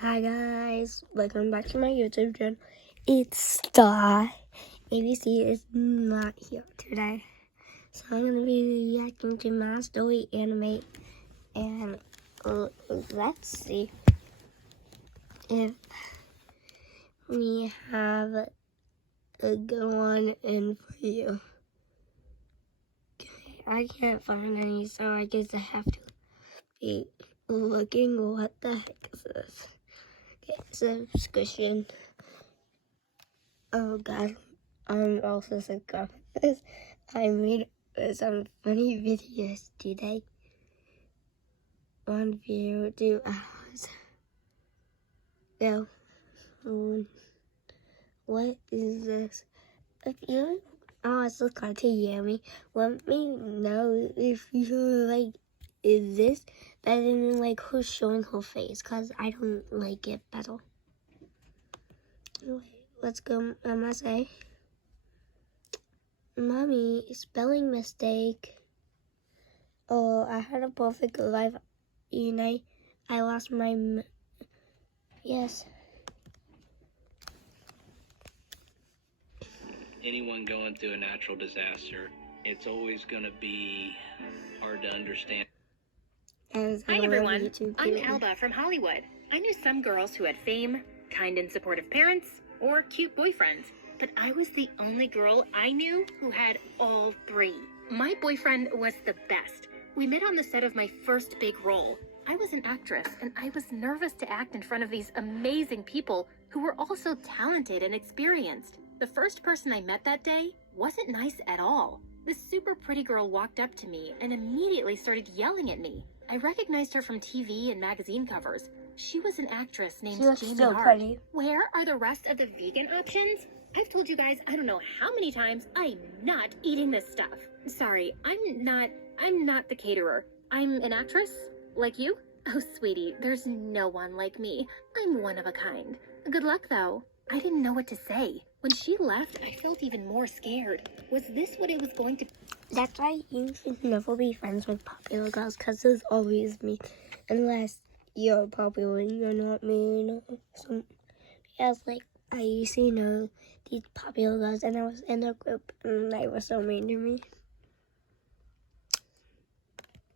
Hi guys, welcome back to my YouTube channel. It's Star. ABC is not here today, so I'm gonna be reacting to my story anime, and let's see if we have a good one in for you. Okay, I can't find any, so I guess I have to be looking what the heck is this. Okay, subscription. Oh god, I'm also subscribed to this. I made some funny videos today. 1 view, 2 hours. So, what is this? If you subscribe to Yummy, let me know if you like, is this better than like her showing her face? Cause I don't like it better. Anyway, let's go MSA. Mommy, spelling mistake. Oh, I had a perfect life. I lost my. Yes. Anyone going through a natural disaster, it's always going to be hard to understand. Hi everyone, I'm Alba from Hollywood. I knew some girls who had fame, kind and supportive parents, or cute boyfriends. But I was the only girl I knew who had all three. My boyfriend was the best. We met on the set of my first big role. I was an actress, and I was nervous to act in front of these amazing people who were also talented and experienced. The first person I met that day wasn't nice at all. This super pretty girl walked up to me and immediately started yelling at me. I recognized her from TV and magazine covers. She was an actress named Jamie Hart. Pretty. Where are the rest of the vegan options? I've told you guys I don't know how many times I'm not eating this stuff. Sorry, I'm not the caterer. I'm an actress, like you. Oh, sweetie, there's no one like me. I'm one of a kind. Good luck, though. I didn't know what to say. When she left, I felt even more scared. Was this what it was going to be? That's why you should never be friends with popular girls, because there's always me. Unless you're popular, you're not mean. So, yes, like, I used to know these popular girls, and I was in a group, and they were so mean to me.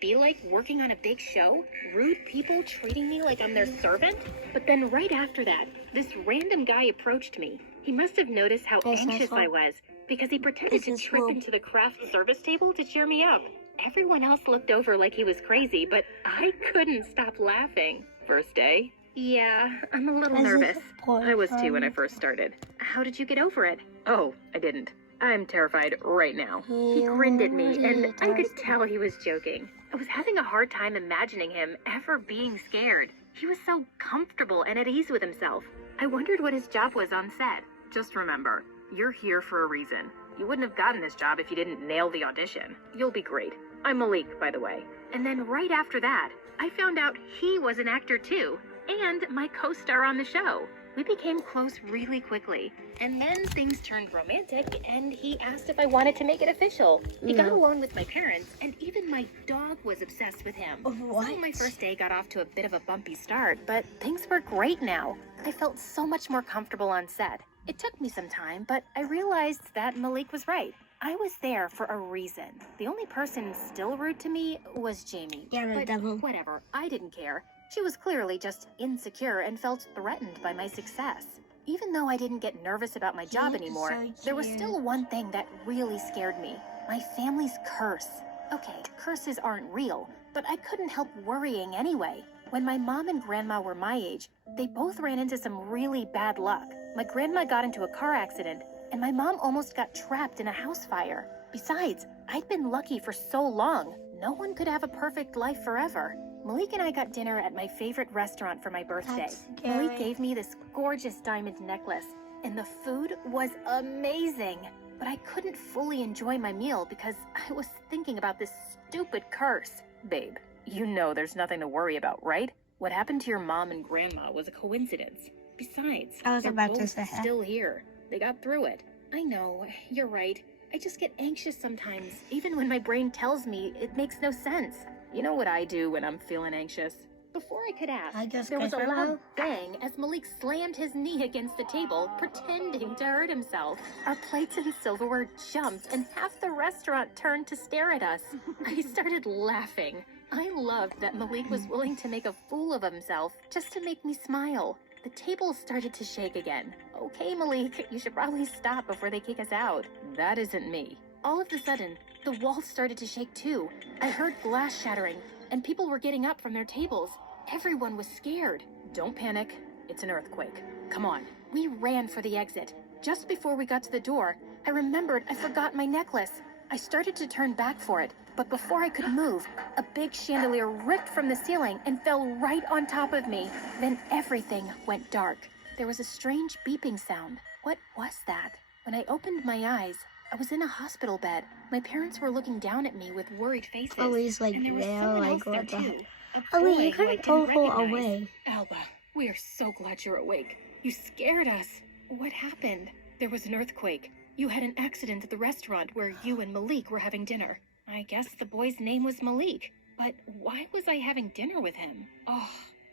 Be like working on a big show? Rude people treating me like I'm their servant? But then right after that, this random guy approached me. He must have noticed how anxious I was, because he pretended to trip into the craft service table to cheer me up. Everyone else looked over like he was crazy, but I couldn't stop laughing. First day? Yeah, I'm a little nervous. I was too when I first started. How did you get over it? Oh, I didn't. I'm terrified right now. He grinned at me, and I could tell he was joking. I was having a hard time imagining him ever being scared. He was so comfortable and at ease with himself. I wondered what his job was on set. Just remember, you're here for a reason. You wouldn't have gotten this job if you didn't nail the audition. You'll be great. I'm Malik, by the way. And then right after that, I found out he was an actor too, and my co-star on the show. We became close really quickly, and then things turned romantic, and he asked if I wanted to make it official. He got along with my parents, and even my dog was obsessed with him. What? So my first day got off to a bit of a bumpy start, but things were great now. I felt so much more comfortable on set. It took me some time, but I realized that Malik was right. I was there for a reason. The only person still rude to me was Jamie. Yeah, but devil. whatever, I didn't care. She was clearly just insecure and felt threatened by my success. Even though I didn't get nervous about my job anymore, there was still one thing that really scared me. My family's curse. Okay, curses aren't real, but I couldn't help worrying anyway. When my mom and grandma were my age, they both ran into some really bad luck. My grandma got into a car accident, and my mom almost got trapped in a house fire. Besides, I'd been lucky for so long. No one could have a perfect life forever. Malik and I got dinner at my favorite restaurant for my birthday. Malik gave me this gorgeous diamond necklace, and the food was amazing. But I couldn't fully enjoy my meal because I was thinking about this stupid curse. Babe, you know there's nothing to worry about, right? What happened to your mom and grandma was a coincidence. Besides, they're both still here. They got through it. I know, you're right. I just get anxious sometimes, even when my brain tells me it makes no sense. You know what I do when I'm feeling anxious? before I could ask, I guess there was a Chris loud Rambo. bang as Malik slammed his knee against the table, pretending to hurt himself. Our plates and silverware jumped, and half the restaurant turned to stare at us. I started laughing. I loved that Malik was willing to make a fool of himself just to make me smile. The table started to shake again. Okay, Malik, you should probably stop before they kick us out. That isn't me. All of a sudden, the walls started to shake too. I heard glass shattering, and people were getting up from their tables. Everyone was scared. Don't panic. It's an earthquake. Come on. We ran for the exit. Just before we got to the door, I remembered I forgot my necklace. I started to turn back for it, but before I could move, a big chandelier ripped from the ceiling and fell right on top of me. Then everything went dark. There was a strange beeping sound. What was that? When I opened my eyes, I was in a hospital bed. My parents were looking down at me with worried faces. Chloe's like and there was there, someone like else there what the too. heck? A Oh wait, boy you who I couldn't didn't pull her recognize. away. Alba, we are so glad you're awake. You scared us. What happened? There was an earthquake. You had an accident at the restaurant where you and Malik were having dinner. I guess the boy's name was Malik. But why was I having dinner with him? Oh,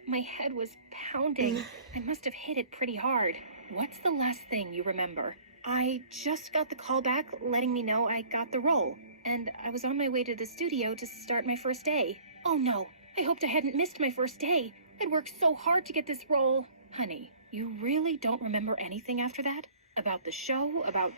my head was pounding. I must have hit it pretty hard. What's the last thing you remember? I just got the call back letting me know I got the role. And I was on my way to the studio to start my first day. Oh no, I hoped I hadn't missed my first day. I'd worked so hard to get this role. Honey, you really don't remember anything after that? About the show? About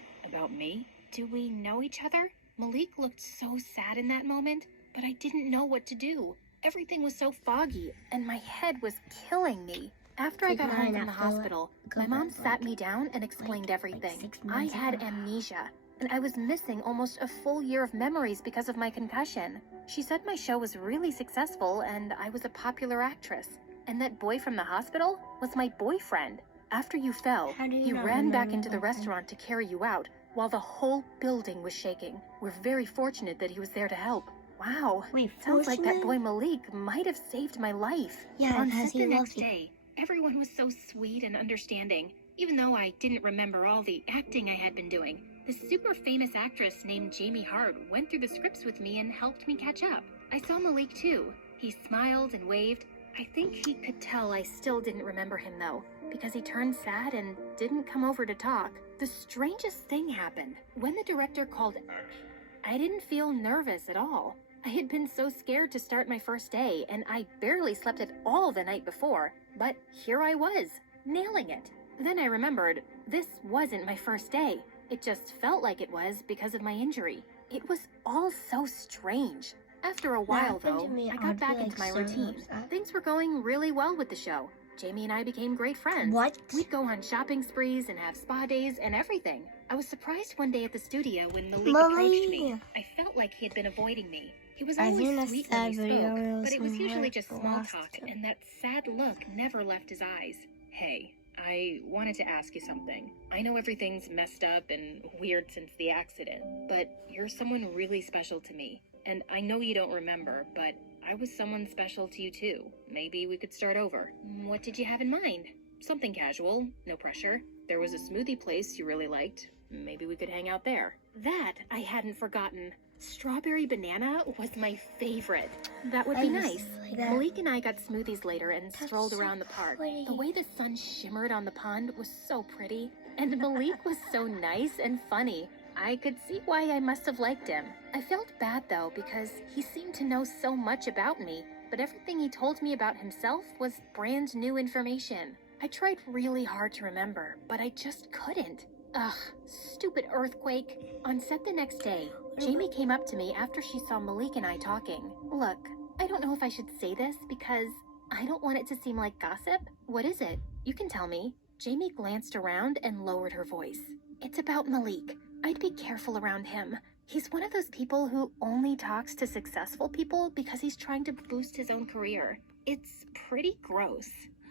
me? Do we know each other? Malik looked so sad in that moment, but I didn't know what to do. Everything was so foggy, and my head was killing me. After I got home from the hospital, my mom sat me down and explained everything. I had amnesia, and I was missing almost a full year of memories because of my concussion. She said my show was really successful, and I was a popular actress. And that boy from the hospital was my boyfriend. After you fell, he ran back into the restaurant to carry you out, while the whole building was shaking. We're very fortunate that he was there to help. Wow, Wait, sounds like that boy Malik might have saved my life. Yeah, On because set he the loves next you. day, everyone was so sweet and understanding, even though I didn't remember all the acting I had been doing. The super famous actress named Jamie Hart went through the scripts with me and helped me catch up. I saw Malik too. He smiled and waved. I think he could tell I still didn't remember him though, because he turned sad and didn't come over to talk. The strangest thing happened. When the director called action, I didn't feel nervous at all. I had been so scared to start my first day, and I barely slept at all the night before, but here I was, nailing it. Then I remembered, this wasn't my first day. It just felt like it was because of my injury. It was all so strange. After a while, though, I got back into my routine. Things were going really well with the show. Jamie and I became great friends. What? We'd go on shopping sprees and have spa days and everything. I was surprised one day at the studio when Malik approached me. I felt like he had been avoiding me. He was always sweet when we spoke, but it was usually just small talk, and that sad look never left his eyes. Hey, I wanted to ask you something. I know everything's messed up and weird since the accident, but you're someone really special to me. And I know you don't remember, but I was someone special to you too. Maybe we could start over. What did you have in mind? Something casual, no pressure. There was a smoothie place you really liked. Maybe we could hang out there. That I hadn't forgotten. Strawberry banana was my favorite. That would be nice. Malik and I got smoothies later and strolled around the park. The way the sun shimmered on the pond was so pretty. And Malik was so nice and funny. I could see why I must have liked him. I felt bad though because he seemed to know so much about me, but everything he told me about himself was brand new information. I tried really hard to remember, but I just couldn't. Ugh, stupid earthquake. On set the next day, Jamie came up to me after she saw Malik and I talking. Look, I don't know if I should say this because I don't want it to seem like gossip. What is it? You can tell me. Jamie glanced around and lowered her voice. It's about Malik. I'd be careful around him. He's one of those people who only talks to successful people because he's trying to boost his own career. It's pretty gross.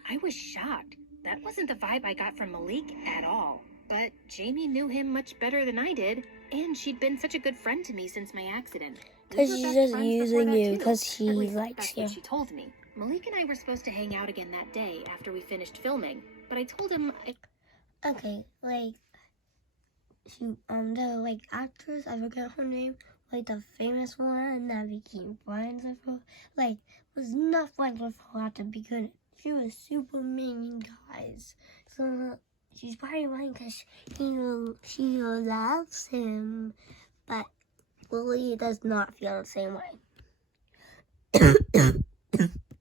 I was shocked. That wasn't the vibe I got from Malik at all. But Jamie knew him much better than I did, and she'd been such a good friend to me since my accident. Because she's just using you because she likes that's you. what she told me. Malik and I were supposed to hang out again that day after we finished filming, but I told him Okay, like, shoot, the, actress, I forget her name, the famous one that became friends with her, was not friends with her at the beginning. She was super mean, guys. So she's probably lying because she loves him. But Lily does not feel the same way.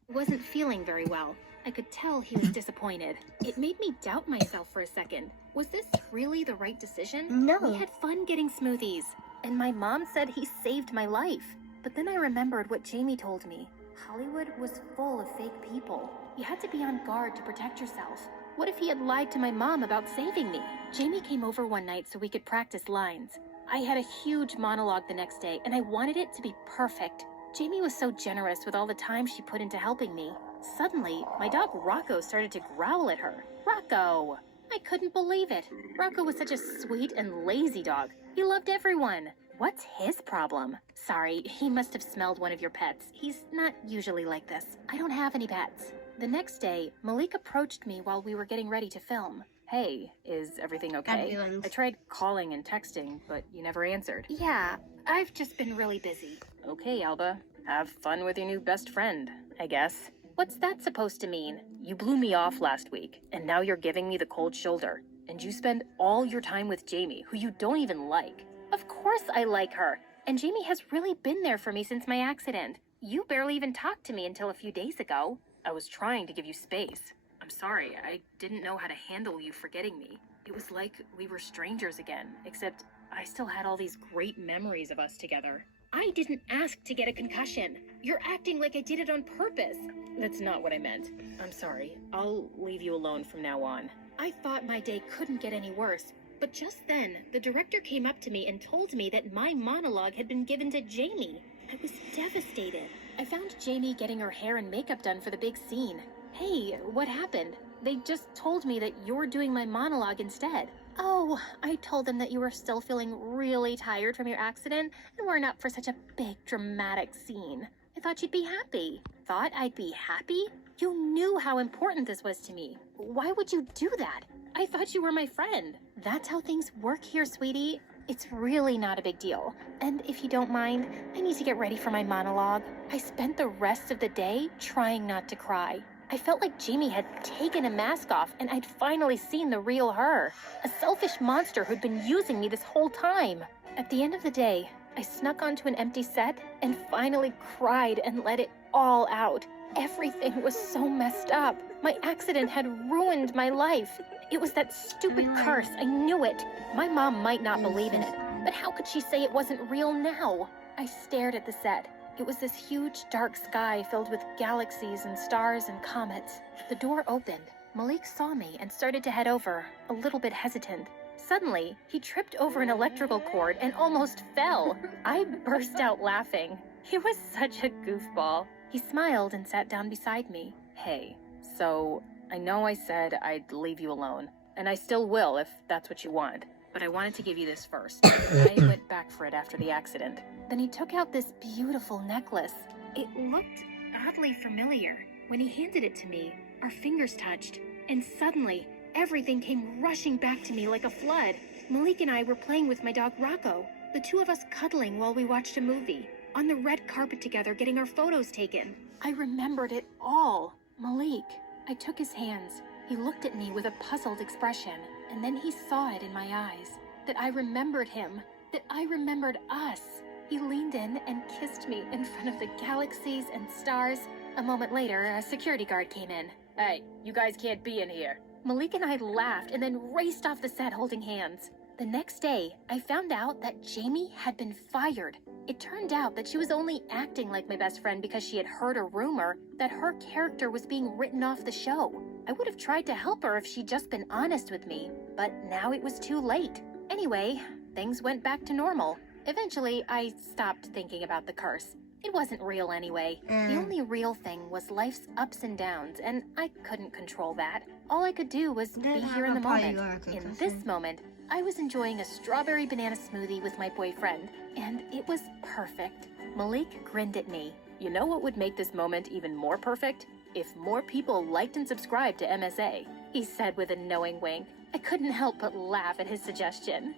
Wasn't feeling very well. I could tell he was disappointed. It made me doubt myself for a second. Was this really the right decision? No. We had fun getting smoothies, and my mom said he saved my life. But then I remembered what Jamie told me. Hollywood was full of fake people. You had to be on guard to protect yourself. What if he had lied to my mom about saving me? Jamie came over one night so we could practice lines. I had a huge monologue the next day, and I wanted it to be perfect. Jamie was so generous with all the time she put into helping me. Suddenly, my dog Rocco started to growl at her. Rocco! I couldn't believe it. Rocco was such a sweet and lazy dog. He loved everyone. What's his problem? Sorry, he must have smelled one of your pets. He's not usually like this. I don't have any pets. The next day, Malik approached me while we were getting ready to film. Hey, is everything okay? I tried calling and texting, but you never answered. Yeah, I've just been really busy. Okay, Alba. Have fun with your new best friend, I guess. What's that supposed to mean? You blew me off last week, and now you're giving me the cold shoulder. And you spend all your time with Jamie, who you don't even like. Of course I like her. And Jamie has really been there for me since my accident. You barely even talked to me until a few days ago. I was trying to give you space. I'm sorry, I didn't know how to handle you forgetting me. It was like we were strangers again, except I still had all these great memories of us together. I didn't ask to get a concussion. You're acting like I did it on purpose. That's not what I meant. I'm sorry. I'll leave you alone from now on. I thought my day couldn't get any worse, but just then, the director came up to me and told me that my monologue had been given to Jamie. I was devastated. I found Jamie getting her hair and makeup done for the big scene. Hey, what happened? They just told me that you're doing my monologue instead. Oh, I told them that you were still feeling really tired from your accident and weren't up for such a big, dramatic scene. I thought you'd be happy. Thought I'd be happy? You knew how important this was to me. Why would you do that? I thought you were my friend. That's how things work here, sweetie. It's really not a big deal. And if you don't mind, I need to get ready for my monologue. I spent the rest of the day trying not to cry. I felt like Jamie had taken a mask off and I'd finally seen the real her. A selfish monster who'd been using me this whole time. At the end of the day, I snuck onto an empty set and finally cried and let it all out. Everything was so messed up. My accident had ruined my life. It was that stupid curse. I knew it. My mom might not believe in it, but how could she say it wasn't real now? I stared at the set. It was this huge dark sky filled with galaxies and stars and comets. The door opened. Malik saw me and started to head over, a little bit hesitant. Suddenly, he tripped over an electrical cord and almost fell. I burst out laughing. He was such a goofball. He smiled and sat down beside me. Hey, so I know I said I'd leave you alone, and I still will if that's what you want. But I wanted to give you this first. I went back for it after the accident. Then he took out this beautiful necklace. It looked oddly familiar. When he handed it to me, our fingers touched, and suddenly, everything came rushing back to me like a flood. Malik and I were playing with my dog Rocco, the two of us cuddling while we watched a movie, on the red carpet together getting our photos taken. I remembered it all. Malik. I took his hands. He looked at me with a puzzled expression, and then he saw it in my eyes. That I remembered him. That I remembered us. He leaned in and kissed me in front of the galaxies and stars. A moment later, a security guard came in. Hey, you guys can't be in here. Malik and I laughed and then raced off the set holding hands. The next day, I found out that Jamie had been fired. It turned out that she was only acting like my best friend because she had heard a rumor that her character was being written off the show. I would have tried to help her if she'd just been honest with me, but now it was too late. Anyway, things went back to normal. Eventually, I stopped thinking about the curse. It wasn't real anyway. The only real thing was life's ups and downs, and I couldn't control that. All I could do was be here in the moment. In this moment, I was enjoying a strawberry banana smoothie with my boyfriend, and it was perfect. Malik grinned at me. You know what would make this moment even more perfect? If more people liked and subscribed to MSA, he said with a knowing wink. I couldn't help but laugh at his suggestion.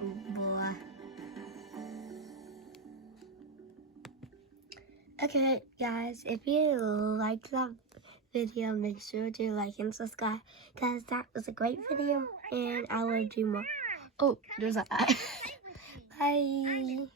Oh boy. Okay, guys, if you liked that video, make sure to like and subscribe, because that was a great video, and I will do more. Oh, there's an eye. Bye.